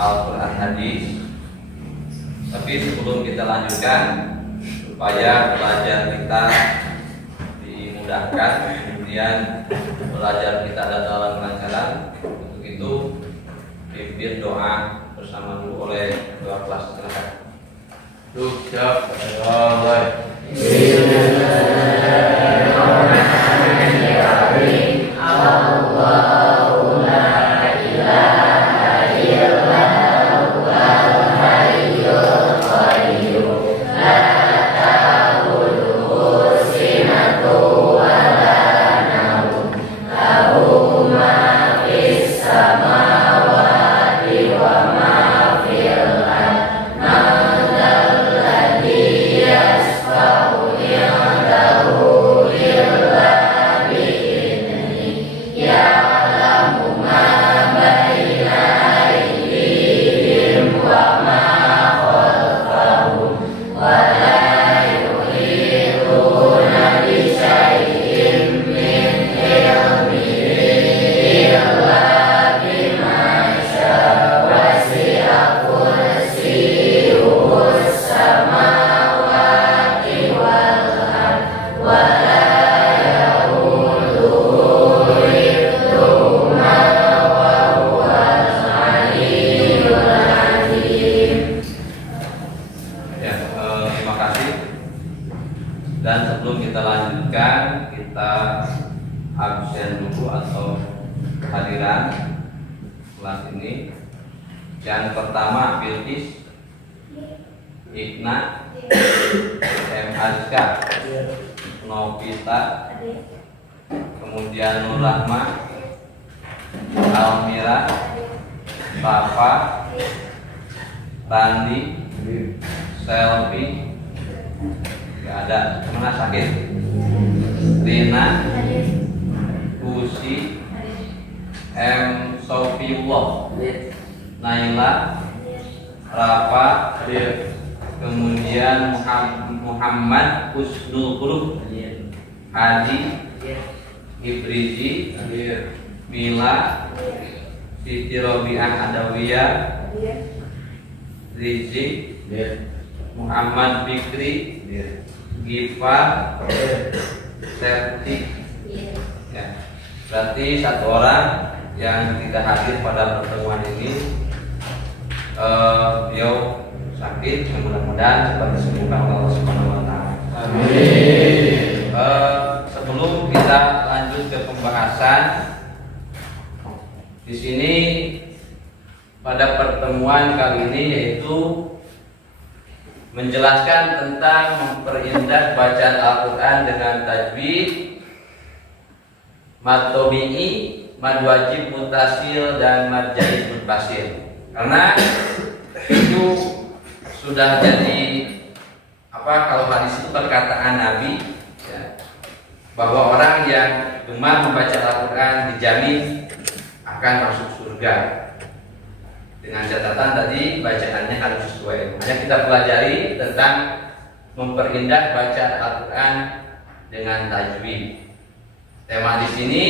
Al-Quran hadis. Tapi sebelum kita lanjutkan, supaya belajar kita dimudahkan, kemudian belajar kita ada dalam kelancaran, untuk itu pimpin doa bersama dulu oleh ketua kelas. Silakan. Siap. Dan sebelum kita lanjutkan, kita absen dulu atau kehadiran kelas ini. Yang pertama Bilqis, Ikna, M. Azka, Novita, kemudian Nur Rahma, Almira, Papa, Randi, Selvi, nggak ada. Kemana sakit? Rina, Usi, M. Sofiullah, Naila, Rafa, kemudian Muhammad Husnul Qulub, Hadi, Ibrizi, Mila, Siti Robiah Adawiyah, Rizik, Muhammad Fikri, Giva, Septi. Ya, berarti satu orang yang tidak hadir pada pertemuan ini, beliau sakit. Mudah-mudahan cepat disembuhkan oleh Allah Subhanahu wa Ta'ala. Amin. Sebelum kita lanjut ke pembahasan, di sini pada pertemuan kali ini yaitu menjelaskan tentang memperindah bacaan Al-Quran dengan tajwid, mad tabi'i, mad wajib mutasil, dan mad jaiz munfasil. Karena itu sudah jadi kalau hadis itu perkataan Nabi, ya, bahwa orang yang gemar membaca Al-Quran dijamin akan masuk surga. Dengan catatan tadi bacaannya harus sesuai. Makanya kita pelajari tentang memperindah bacaan Al-Quran dengan tajwid. Tema di sini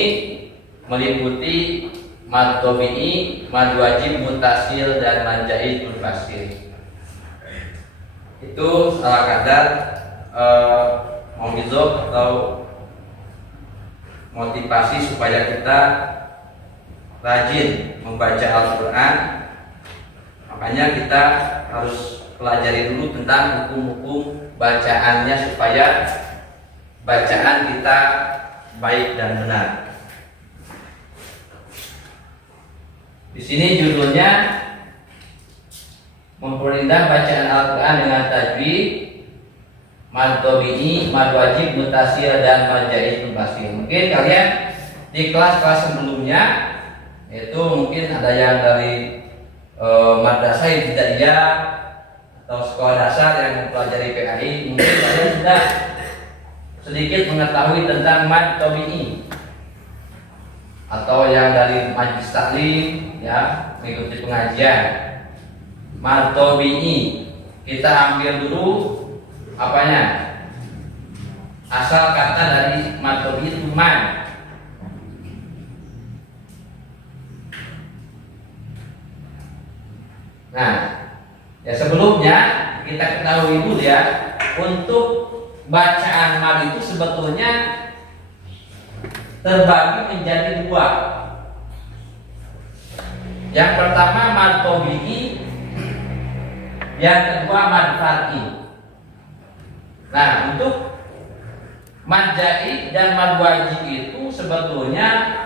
meliputi mad tabi'i, mad wajib mutasil, dan mad jaiz munfasil. Itu salah kadar mau'izah atau motivasi supaya kita rajin membaca Al-Quran. Makanya kita harus pelajari dulu tentang hukum-hukum bacaannya supaya bacaan kita baik dan benar. Di sini judulnya memperindah bacaan Al-Quran dengan tajwid, mad tabi'i, mad wajib mutasil, dan mad jaiz munfasil. Mungkin kalian di kelas-kelas sebelumnya itu mungkin ada yang dari madrasah ibtidaiyah atau sekolah dasar yang mempelajari PAI, mungkin kalian sudah sedikit mengetahui tentang mad tabi'i, atau yang dari majlis taklim, ya, mengikuti pengajian. Mad tabi'i kita ambil dulu apanya? Asal kata dari mad tabi'i itu mad. Nah, ya sebelumnya kita ketahui dulu ya, untuk bacaan mad itu sebetulnya terbagi menjadi dua. Yang pertama mad tabi'i, yang kedua mad far'i. Nah, untuk mad jaid dan mad wajib itu sebetulnya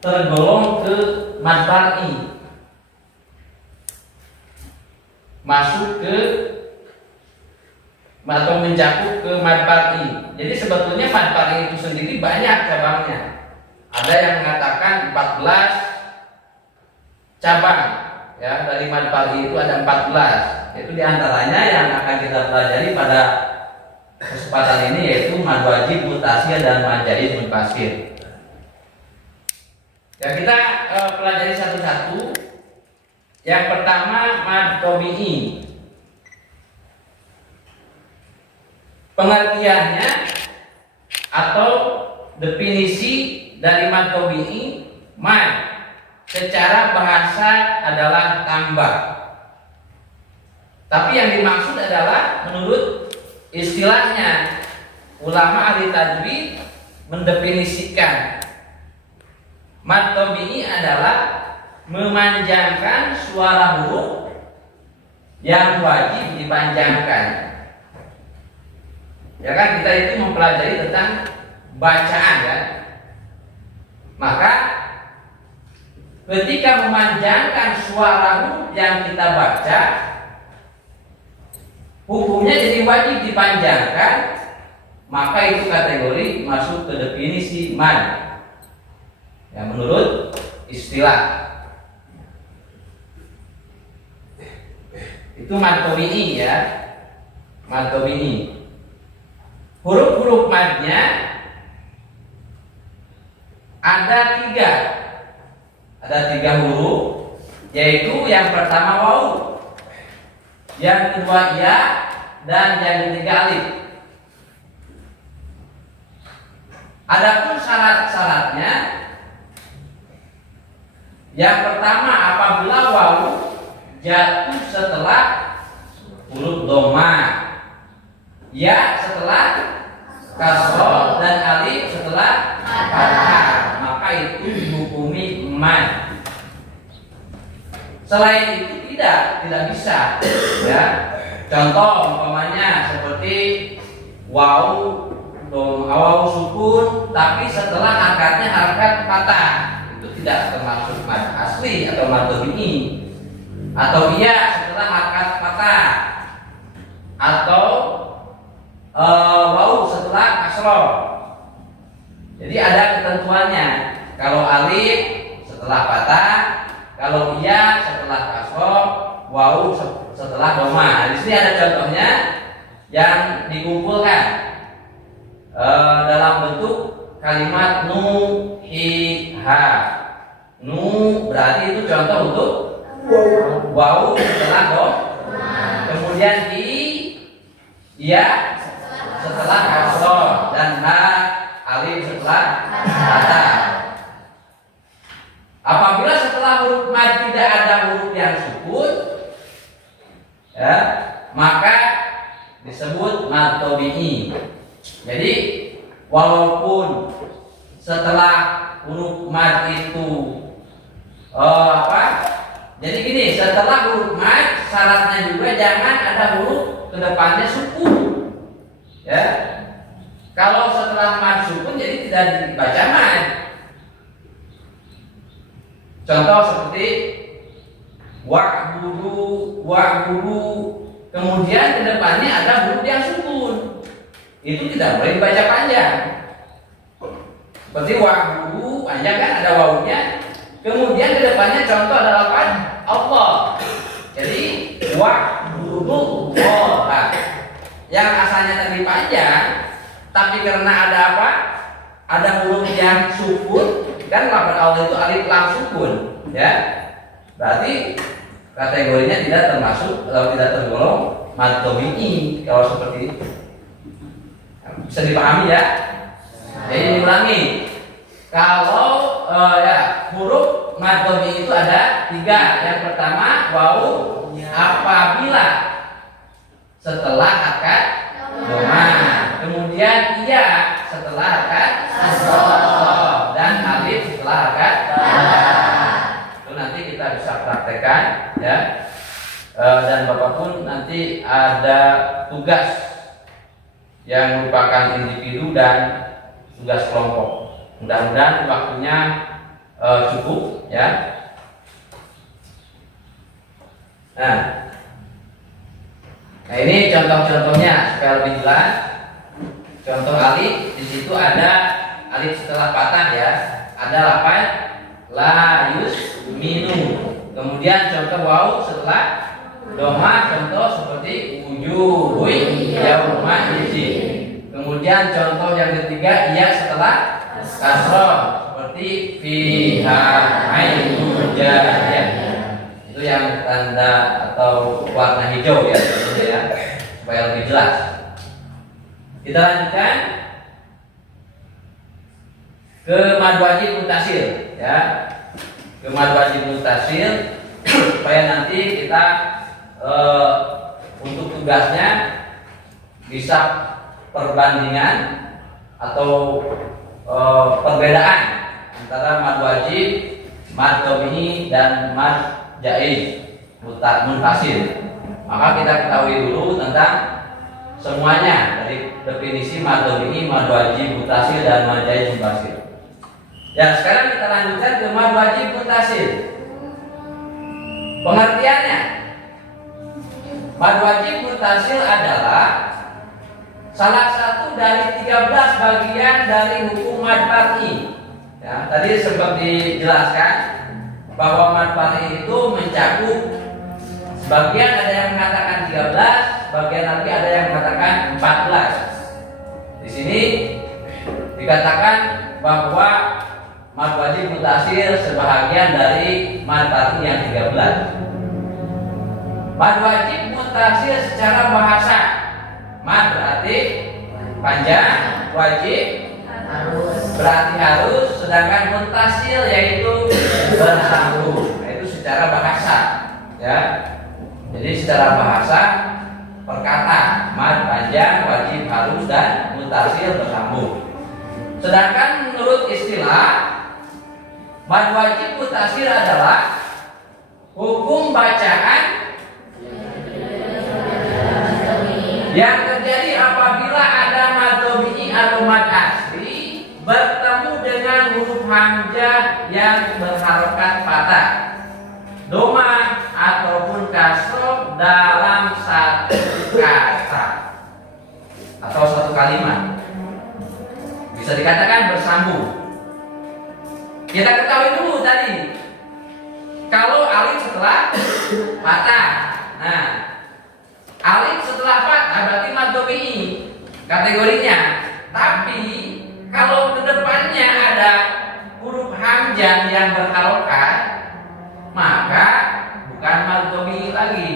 tergolong ke mad far'i, masuk ke atau mencakup ke mad far'i. Jadi sebetulnya mad far'i itu sendiri banyak cabangnya. Ada yang mengatakan 14 cabang ya, dari mad far'i itu ada 14. Itu diantaranya yang akan kita pelajari pada kesempatan ini, yaitu mad wajib, mutasil, dan mad jaiz munfasil. Ya, kita pelajari satu-satu. Yang pertama mad tabi'i. Pengertiannya atau definisi dari mad tabi'i, mad secara bahasa adalah tambah. Tapi yang dimaksud adalah menurut istilahnya, ulama ahli tajwid mendefinisikan mad tabi'i adalah memanjangkan suara huruf yang wajib dipanjangkan. Ya kan, kita itu mempelajari tentang bacaan kan. Maka ketika memanjangkan suara huruf yang kita baca, hukumnya jadi wajib dipanjangkan, maka itu kategori masuk ke definisi mad. Ya, menurut istilah. Itu mad tabi'i ya. Mad tabi'i. Huruf-huruf madnya ada tiga. Ada tiga huruf, yaitu yang pertama waw, yang kedua ya, dan yang ketiga alif. Adapun syarat-syaratnya, yang pertama apabila waw jatuh setelah huruf dhamma, ya setelah kasroh, dan alif setelah fathah, maka itu dihukumi mad. Selain itu tidak bisa ya. Contoh umpamanya seperti waw sukun tapi setelah harokatnya harakat fathah, itu tidak termasuk mad asli atau mad tabi'i. Atau iya setelah harakat fathah, atau waw setelah kasroh. Jadi ada ketentuannya. Kalau alif setelah fathah, kalau iya setelah kasroh, waw setelah dhamma. Di sini ada contohnya yang dikumpulkan dalam bentuk kalimat nuhiha. Nu berarti itu contoh untuk waw setelah dhamma. Kemudian iya setelah kasroh, dan ha alif setelah fathah. Apabila setelah huruf mad tidak ada huruf yang sukun, ya, maka disebut mad tabi'i. Jadi walaupun setelah huruf mad itu jadi gini, setelah huruf mad syaratnya juga jangan ada huruf kedepannya sukun. Ya, kalau setelah mad sukun jadi tidak dibaca mad. Contoh seperti wa'budu, kemudian ke depannya ada huruf yang sukun, itu tidak boleh dibaca panjang. Seperti wa'budu panjang kan, ada wawunya, kemudian ke depannya contoh adalah apa? Allah. Jadi wa'budu Allah, yang asalnya tadi panjang, tapi karena ada apa? Ada huruf yang sukun. Kan lafaz Allah itu alif lam sukun, ya. Berarti kategorinya tidak termasuk atau tidak tergolong mad tabi'i kalau seperti itu. Bisa dipahami ya? Jadi diulangi. Kalau huruf mad tabi'i itu ada 3. Yang pertama wau apabila setelah akad doma. Kemudian iya setelah akad asroh, dan alif setelah akad itu nanti kita bisa praktekkan ya. Dan Bapak pun nanti ada tugas yang merupakan individu dan tugas kelompok. Mudah-mudahan waktunya cukup ya. Nah ini contoh-contohnya supaya lebih jelas. Contoh alif di situ ada alif setelah patah ya. Ada lafaz la yusminu. Kemudian contoh waw setelah doma, contoh seperti wujuhun yauma idzin. Kemudian contoh yang ketiga iya setelah kasroh seperti fiha ainun jariyah. Itu yang tanda atau warna hijau ya, ya supaya lebih jelas. Kita lanjutkan ke mad wajib mutasil ya. Ke mad wajib mutasil supaya nanti kita untuk tugasnya bisa perbandingan atau perbedaan antara mad wajib, mad tabi'i dan mad jaiz munfasil. Maka kita ketahui dulu tentang semuanya dari definisi mad tabi'i, mad wajib mutasil dan mad jaiz munfasil. Ya, sekarang kita lanjutkan ke mad wajib mutasil. Pengertiannya, mad wajib mutasil adalah salah satu dari 13 bagian dari hukum mad far'i. Ya, tadi sempat dijelaskan bahwa mad far'i itu mencakup sebagian ada yang mengatakan 13, sebagian lagi ada yang mengatakan 14. Di sini dikatakan bahwa mad wajib mutasil sebahagian dari mad far'i yang 13. Mad wajib mutasil secara bahasa, mad berarti panjang, wajib berarti harus, sedangkan mutasil yaitu bersambung. Nah, itu secara bahasa ya. Jadi secara bahasa perkata mad panjang, wajib harus, dan mutasil bersambung. Sedangkan menurut istilah, mad wajib mutasil adalah hukum bacaan yang terjadi apabila ada mad tabi'i atau mad asli bertemu dengan huruf hamzah yang berharokat patah, doma ataupun kasroh dalam satu kata atau satu kalimat. Bisa dikatakan bersambung. Kita ketahui dulu tadi, kalau alif setelah patah, nah alif setelah patah berarti mad tabi'i kategorinya. Tapi kalau kedepannya ada huruf hamzah yang berharokat, maka bukan mad tabi'i lagi,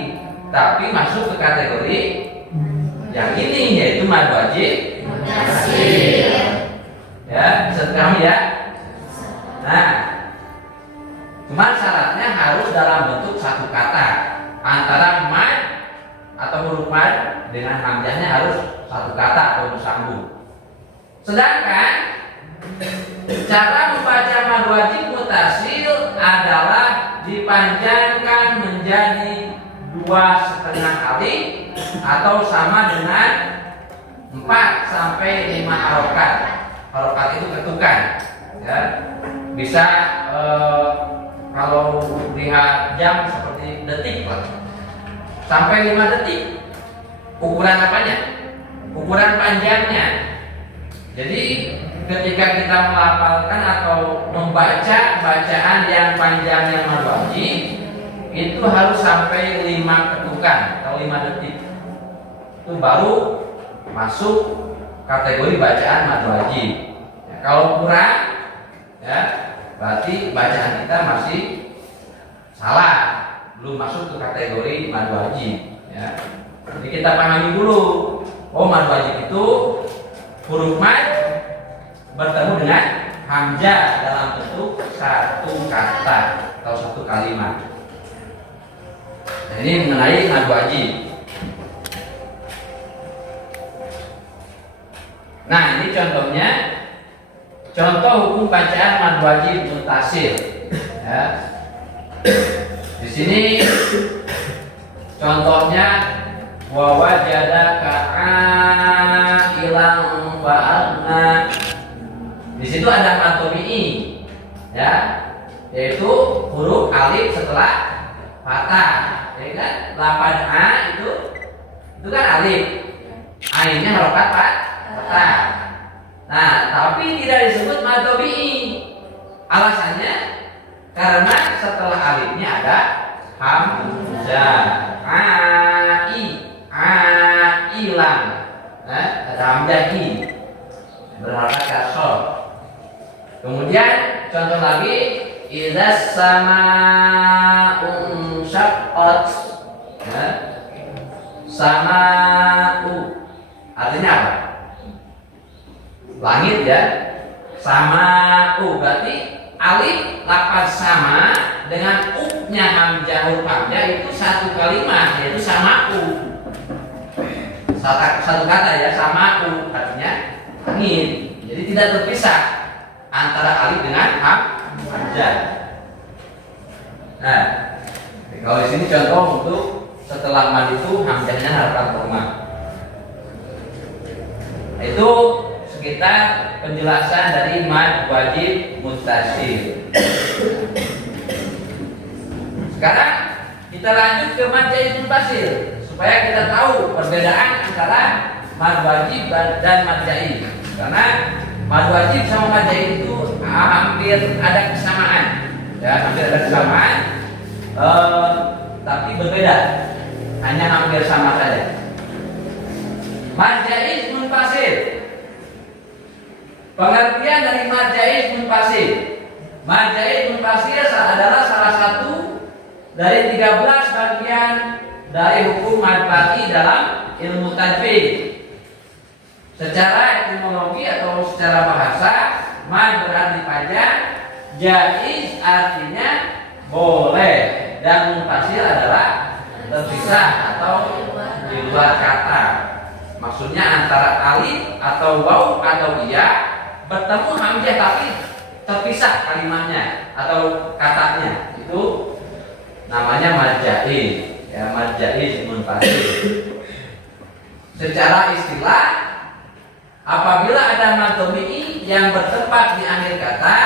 tapi masuk ke kategori yang ini, yaitu mad wajib mutasil. Ya, bisa dipahami ya. Nah, cuma syaratnya harus dalam bentuk satu kata, antara mad atau huruf mad dengan hamzahnya harus satu kata atau bersambung. Sedangkan cara membaca mad wajib mutasil adalah dipanjangkan menjadi 2,5 alif atau sama dengan 4 sampai 5 harokat. Harokat itu ketukan ya. Bisa kalau lihat jam seperti detik lah, sampai 5 detik. Ukuran apanya? Ukuran panjangnya. Jadi ketika kita melafalkan atau membaca bacaan yang panjangnya mad wajib, itu harus sampai 5 ketukan atau 5 detik. Itu baru masuk kategori bacaan mad wajib. Ya, kalau kurang, ya berarti bacaan kita masih salah, belum masuk ke kategori mad wajib. Ya. Jadi kita pahami dulu, oh mad wajib itu huruf mad bertemu dengan hamzah dalam bentuk satu kata atau satu kalimat. Nah, ini mengenai mad wajib. Nah, ini contohnya, contoh hukum bacaan mad wajib muttasil. Ya. Di sini contohnya wa wajadaka ilang fa'alna. Di situ ada mad tabi'i, ya, yaitu huruf alif setelah fathah, ya kan? Lafaz a itu kan alif, ainnya harokat fathah. Nah, tapi tidak disebut mad tabi'i. Alasannya karena setelah alifnya ada hamzah, ailang, nah, ada hamzah i berharokat kasroh. Kemudian contoh lagi, idzas samaa'u syaqqat. Ya. Sama'u artinya apa? Langit, ya. Sama'u berarti alif lafaz sama dengan u-nya hamzah huruf hamzah itu satu kalimat, yaitu sama'u. Satu kata, ya, sama'u artinya langit. Jadi tidak terpisah antara alif dengan hamzah. Nah, kalau di sini contoh untuk setelah mad itu hamzahnya harokat dhamma. Itu sekitar penjelasan dari mad wajib muttasil. Sekarang kita lanjut ke mad jaiz munfasil supaya kita tahu perbedaan antara mad wajib dan mad jaiz. Karena mad wajib sama mad jaiz itu hampir ada kesamaan, ya, hampir ada kesamaan, tapi berbeda, hanya hampir sama saja. Mad jaiz munfasil. Pengertian dari mad jaiz munfasil. Mad jaiz munfasil adalah salah satu dari 13 bagian dari hukum mad bathi dalam ilmu tajwid. Secara etimologi atau secara bahasa, mad berarti panjang, jaiz artinya boleh, dan munfasil adalah terpisah atau di luar kata. Maksudnya antara alif atau waw atau iya bertemu hamzah tapi terpisah kalimatnya atau katanya. Itu namanya mad jaiz, ya, mad jaiz munfasil. Secara istilah, apabila ada mad tabi'i yang bertempat di akhir kata,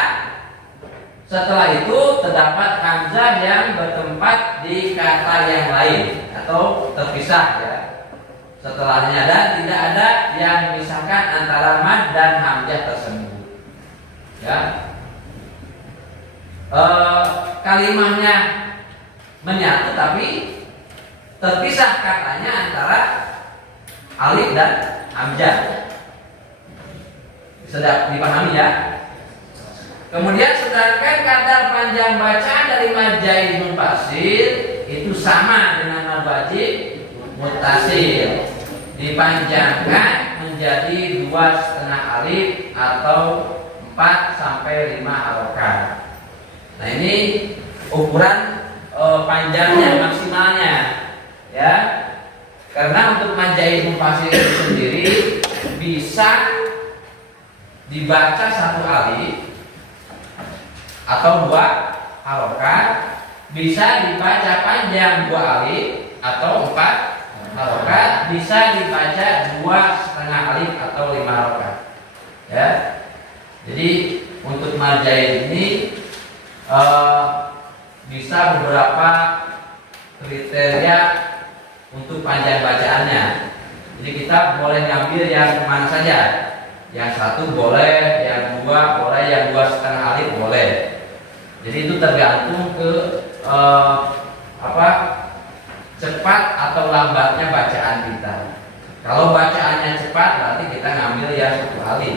setelah itu terdapat hamzah yang bertempat di kata yang lain atau terpisah, ya, setelahnya, dan tidak ada yang memisahkan antara mad dan hamzah tersebut. Ya, kalimatnya menyatu tapi terpisah katanya antara alif dan hamzah. Sedap dipahami, ya. Kemudian sedangkan kadar panjang bacaan dari mad jaiz munfasil itu sama dengan mad wajib muttasil, dipanjangkan menjadi 2,5 alif atau 4 sampai 5 harokat. Nah, ini ukuran panjangnya, maksimalnya, ya. Karena untuk mad jaiz munfasil itu sendiri bisa dibaca 1 alif atau 2 harokat, bisa dibaca panjang 2 alif atau 4 harokat, bisa dibaca 2,5 alif atau 5 harokat, ya. Jadi untuk mad jaiz ini bisa beberapa kriteria untuk panjang bacaannya. Jadi kita boleh ngambil yang mana saja. Yang 1 boleh, yang 2 boleh, yang 2,5 alif boleh. Jadi itu tergantung ke cepat atau lambatnya bacaan kita. Kalau bacaannya cepat berarti kita ngambil yang 1 alif.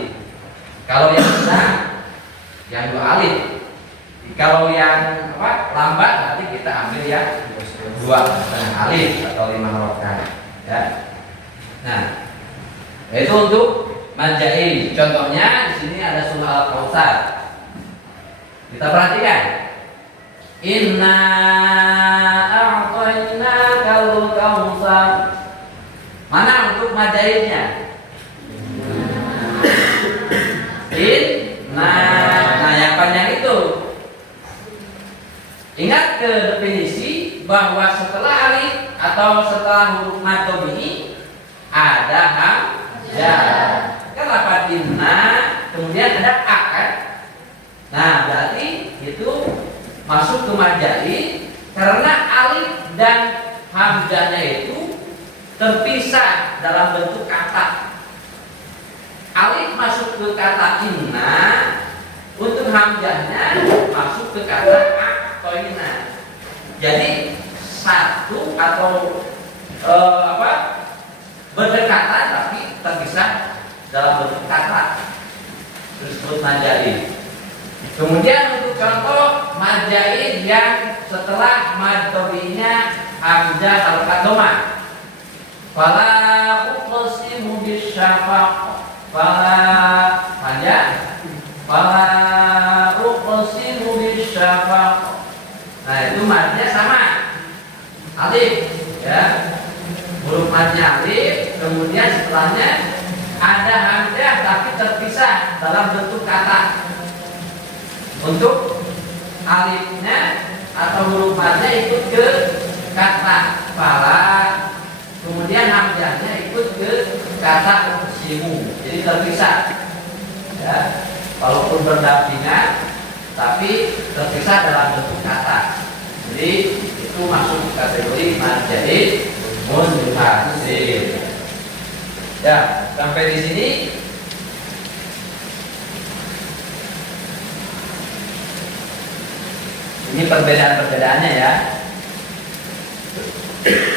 Kalau yang sedang, yang 2 alif. Kalau yang lambat berarti kita ambil yang 2,5 alif atau 5 harokat, ya. Nah, itu untuk mad jaiz. Contohnya di sini ada surah Al-Kautsar. Kita perhatikan. Inna a'tainakal kautsar. Mana untuk majaidnya? Inna. Nah, yang panjang itu. Ingat ke definisi bahwa setelah alif atau setelah huruf mad ini ada hamzah. Kan lafaz inna kemudian ada a kan? Nah, berarti itu masuk ke majaid karena alif dan hamzahnya itu terpisah dalam bentuk kata. Alif masuk ke kata inna, untuk hamzahnya masuk ke kata a'toina. Jadi satu atau berdekatan tapi terpisah dalam bentuk kata, disebut majaid. Kemudian untuk contoh majaid yang setelah mad tabi'inya hamzah harakat dhamma. Fala uqsimu bisyafaq. Fala uqsimu bisyafaq. Nah, itu madnya sama. Alif ya. Huruf madnya alif, kemudian setelahnya ada hamzah tapi terpisah dalam bentuk kata. Untuk alifnya atau huruf madnya ikut ke kata fala, kemudian hamzahnya ikut ke kata uqsimu. Jadi terpisah. Ya, walaupun berdampingan tapi terpisah dalam bentuk kata. Jadi itu masuk kategori majaid munfasil. Ya, sampai di sini. Ini perbedaan-perbedaannya ya.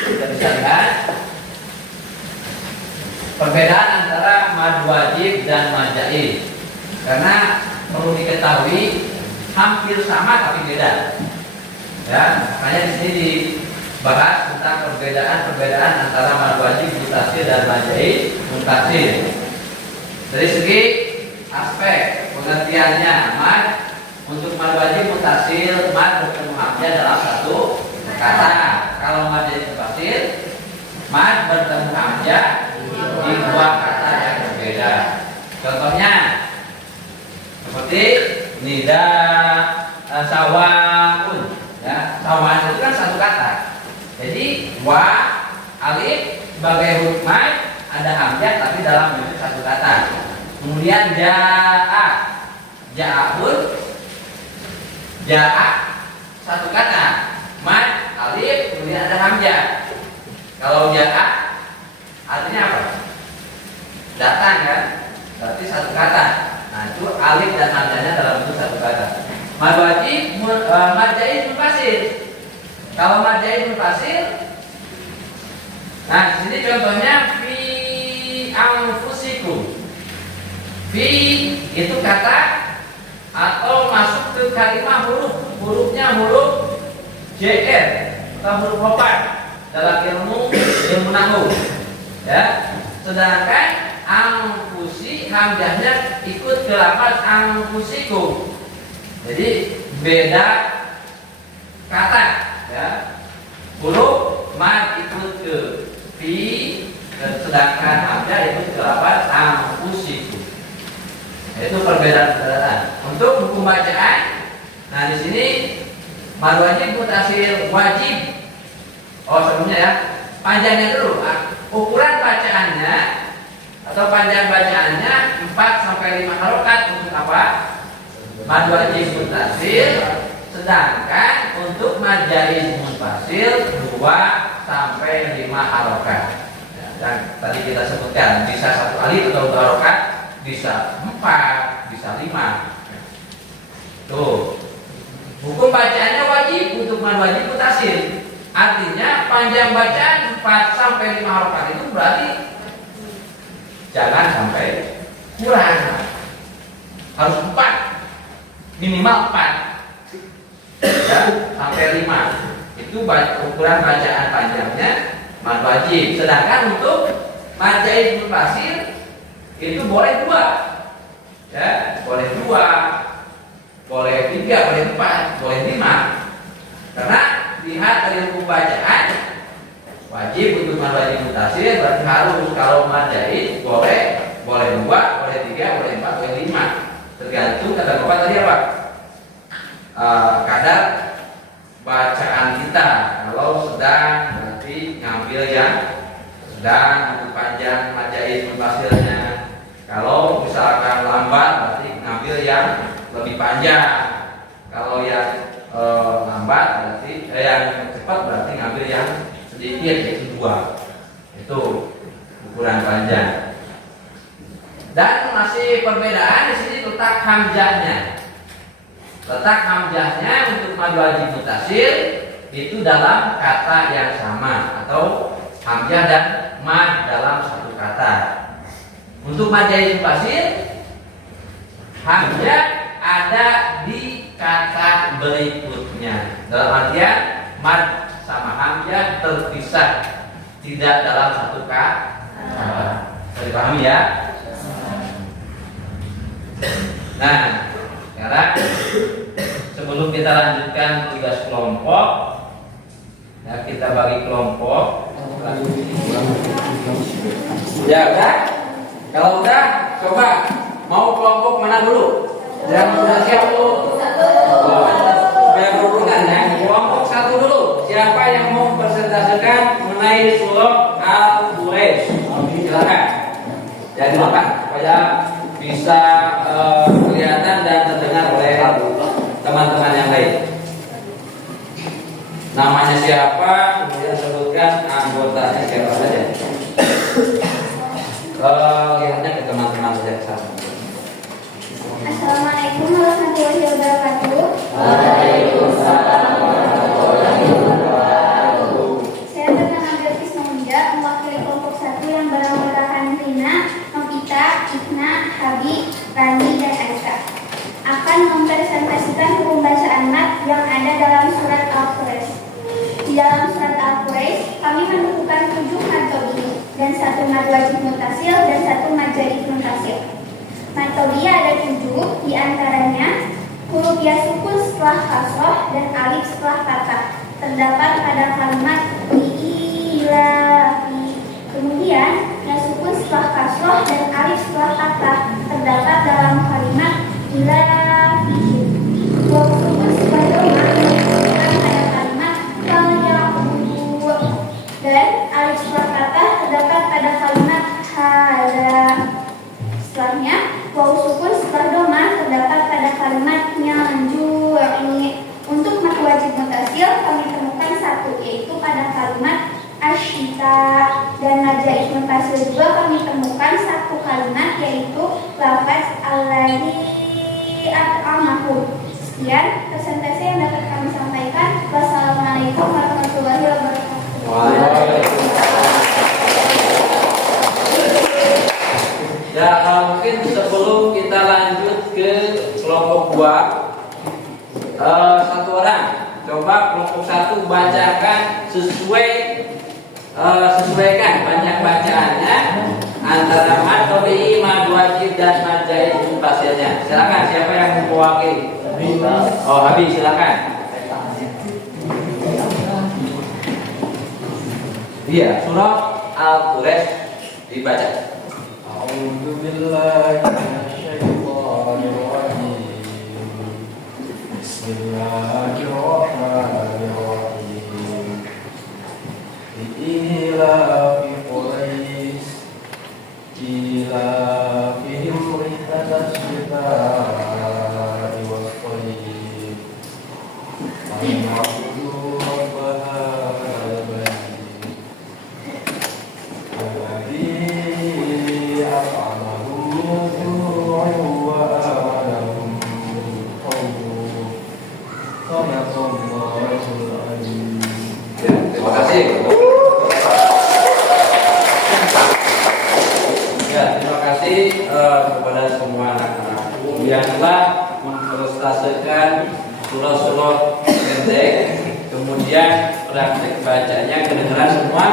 Kita bisa lihat perbedaan antara mad wajib dan majaid. Karena perlu diketahui hampir sama tapi beda. Ya, makanya di sini dibahas tentang perbedaan-perbedaan antara mad wajib mutasil dan majaid mutasil. Dari segi aspek pengertiannya, mad untuk mad wajib mutasil, mad bertemu hamzah dalam satu kata. Kalau majaid mutasil, mad bertemu hamzah di dua kata yang berbeda. Contohnya seperti nida sawaun. Ya, sawaun itu kan satu kata. Jadi wa alif sebagai huruf mad ada hamzah tapi dalam bentuk satu kata. Kemudian ja'un satu kata, mad alif kemudian ada hamzah. Kalau ja'a artinya apa? Datang kan? Berarti satu kata. Nah, itu alif dan hamzahnya dalam bentuk satu kata. Mad wajib majaid munfasil. Kalau majaid munfasil, nah di sini contohnya fi anfusikum. Fi itu kata atau masuk ke kalimat hurufnya huruf JR atau huruf hopat dalam ilmu nahwu. Ya, sedangkan anfusi hamzahnya ikut ke lafaz anfusikum. Jadi beda kata ya. Huruf mad ikut ke fi, sedangkan hamzah ikut ke lafaz anfusikum. Itu perbedaan. Untuk hukum bacaan, nah di sini mad wajib mutasil wajib. Oh sebelumnya ya, panjangnya dulu. Ukuran bacaannya atau panjang bacaannya 4 sampai 5 harokat untuk apa? Mad wajib mutasil. Sedangkan untuk majaid munfasil 2 sampai 5 harokat. Dan tadi kita sebutkan bisa satu alif atau 2 harokat, bisa 4, bisa 5. Tuh. Hukum bacaannya wajib untuk mad wajib mutasil. Artinya panjang bacaan 4 sampai 5 harokat itu berarti jangan sampai kurang. Harus 4. Minimal 4. Ya, sampai 5. Itu ukuran bacaan panjangnya mad wajib. Sedangkan untuk majaid munfasil itu boleh 2. Ya, boleh 2. boleh 3, boleh 4, boleh 5. Karena lihat dari hukum bacaan, wajib untuk mad wajib mutasil berarti harus. Kalau mad jaiz boleh 2, boleh 3, boleh 4, boleh 5. Tergantung kata Bapak tadi apa? Kadar bacaan kita. Kalau sedang berarti ngambil yang sedang, untuk panjang mad jaiz mutasilnya. Kalau misalkan lambat berarti ngambil yang lebih panjang. Kalau yang lambat berarti yang cepat berarti ngambil yang sedikit, yaitu 2. Itu ukuran panjang. Dan masih perbedaan di sini letak hamzahnya. Letak hamzahnya untuk mad wajib mutasil itu dalam kata yang sama atau hamzah dan mad dalam satu kata. Untuk mad jaiz mutasil, hamzah ada di kata berikutnya. Dalam artian mad sama hamzah terpisah, tidak dalam satu kata. Dipahami ya? Nah, sekarang sebelum kita lanjutkan tugas kelompok, ya kita bagi kelompok. Ya udah. Kalau udah, coba mau kelompok mana dulu? Yang sudah siap dulu. Biar berhubungan ya. Kelompok 1 dulu. Siapa yang mau presentasikan mengenai surah Al-Quraisy? Silakan. Jadi makan supaya bisa kelihatan dan terdengar oleh teman-teman yang lain. Namanya siapa, kemudian sebutkan anggotanya siapa saja. Lihatnya ke teman-teman saja ke sana. Assalamualaikum warahmatullahi wabarakatuh. Waalaikumsalam warahmatullahi wabarakatuh. Saya bernama Belkis Maunda, mewakili kelompok 1 yang beranggotakan Rina, Novita, Ikna, Habi, Rani, dan Aisyah. Akan mempresentasikan hukum bacaan mad yang ada dalam surat Al-Quraisy. Di dalam surat Al-Quraisy, kami menemukan 7 mad tabii dan 1 mad wajib mutasil dan 1 mad jaiz mutasil. Mad tabii ada 7, diantaranya huruf ya sukun setelah kasroh dan alif setelah fathah terdapat pada kalimat ilahi. Kemudian ya sukun setelah kasroh dan alif setelah fathah terdapat dalam kalimat ilahi. Waw sukun setelah doma terdapat pada kalimat falyabudu dan alif setelah fathah terdapat pada kalimat hada. Setelahnya waw sukun setelah doma terdapat pada kalimat nyanjui. Untuk mad wajib mutasil kami temukan 1, yaitu pada kalimat asyita, dan mad jaiz mutasil juga kami temukan 1 kalimat, yaitu lafaz alladzi at'amahum. Sekian presentasi yang dapat kami sampaikan. Wassalamualaikum warahmatullahi wabarakatuh. Ya, mungkin sebelum kita lanjut ke kelompok 2, 1 orang coba kelompok 1 bacakan sesuaikan banyak bacaannya antara mad tabii, mad wajib dan mad jaiz mutasilnya. Silakan, siapa yang mewakili? Oh, Habib, silakan. Iya, surah Al-Quraisy dibaca. A'udzu billahi minasyaitonir rajim. Bismillahirrahmanirrahim. Ilafi Quraisy ilafihim rihlatas syita'i was sayf. Fa'budu rabba hadzal bait alladzi at'amahum min ju'in wa amanahum min khawf. Shadaqallahul adzim. Terima kasih. Ya, terima kasih kepada semua anak-anakku yang telah mempresentasikan surah-surah pendek, kemudian praktek bacanya kedengaran semua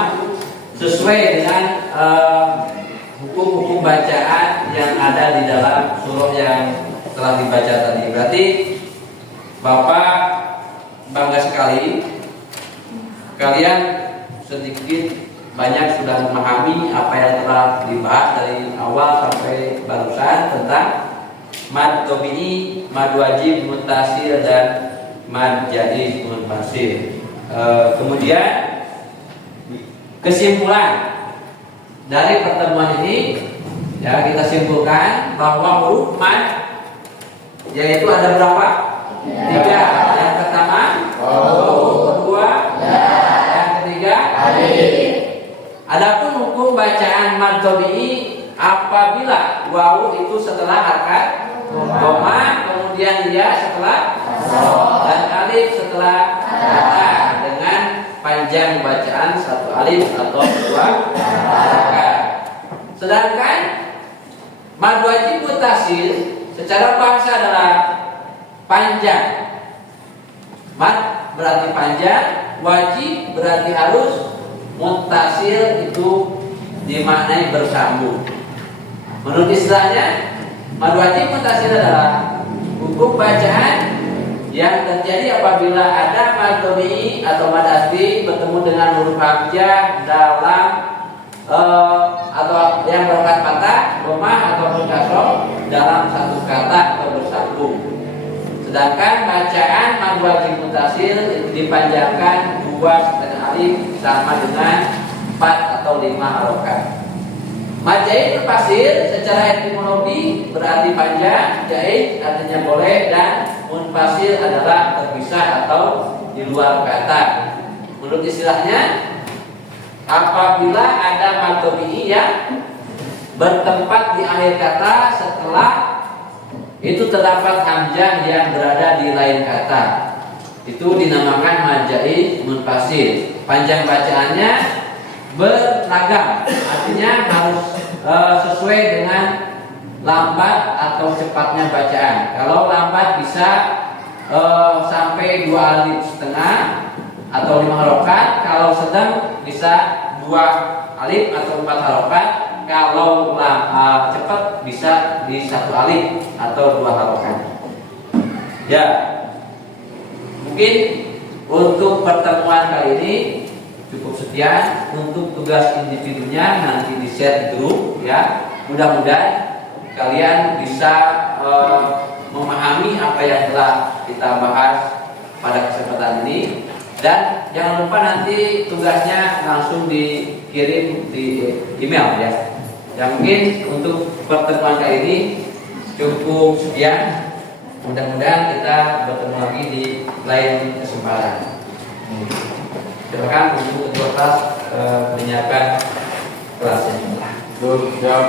sesuai dengan hukum-hukum bacaan yang ada di dalam surah yang telah dibaca tadi. Berarti Bapak bangga sekali kalian sedikit banyak sudah memahami apa yang telah dibahas dari awal sampai barusan tentang mad tabi'i, mad wajib, muttasil dan mad jaiz munfasil. Kemudian kesimpulan dari pertemuan ini ya, kita simpulkan bahwa huruf mad yaitu ada berapa? 3. Yang pertama kedua yang ketiga Adapun hukum bacaan mad tabi'i apabila wawu itu setelah harokat koma, kemudian ya setelah dan alif setelah kata dengan panjang bacaan 1 alif atau 2 harokat. Sedangkan mad wajib muttasil secara bahasa adalah panjang. Mad berarti panjang, wajib berarti halus, muttasil itu dimaknai bersambung. Menurut istilahnya, mad wajib muttasil adalah hukum bacaan yang terjadi apabila ada mad tabi'i atau mad asli bertemu dengan huruf hamzah dalam atau yang berharokat patah, dhammah ataupun kasroh dalam satu kata atau bersambung. Sedangkan bacaan mad wajib muttasil itu dipanjangkan 2,5 alif sama dengan 4 atau 5 harokat. Mad jaiz munfasil secara etimologi berarti panjang, jaiz artinya boleh, dan munfasil adalah terpisah atau di luar kata. Menurut istilahnya, apabila ada mad tabi'i yang bertempat di akhir kata setelah itu terdapat hamzah yang berada di lain kata, itu dinamakan mad jaiz munfasil. Panjang bacaannya beragam, artinya harus sesuai dengan lambat atau cepatnya bacaan. Kalau lambat bisa sampai 2 alif setengah atau 5 harokat. Kalau sedang bisa 2 alif atau 4 harokat. Kalau cepat bisa di 1 alif atau 2 harokat. Ya, mungkin untuk pertemuan kali ini cukup sekian. Untuk tugas individunya nanti di share di grup ya. Mudah-mudahan kalian bisa memahami apa yang telah kita bahas pada kesempatan ini. Dan jangan lupa nanti tugasnya langsung dikirim di email ya. Yang mungkin untuk pertemuan kali ini cukup sekian. Mudah-mudahan kita bertemu lagi di lain kesempatan. Silakan untuk ketua kelas menyiapkan kelasnya. Siap,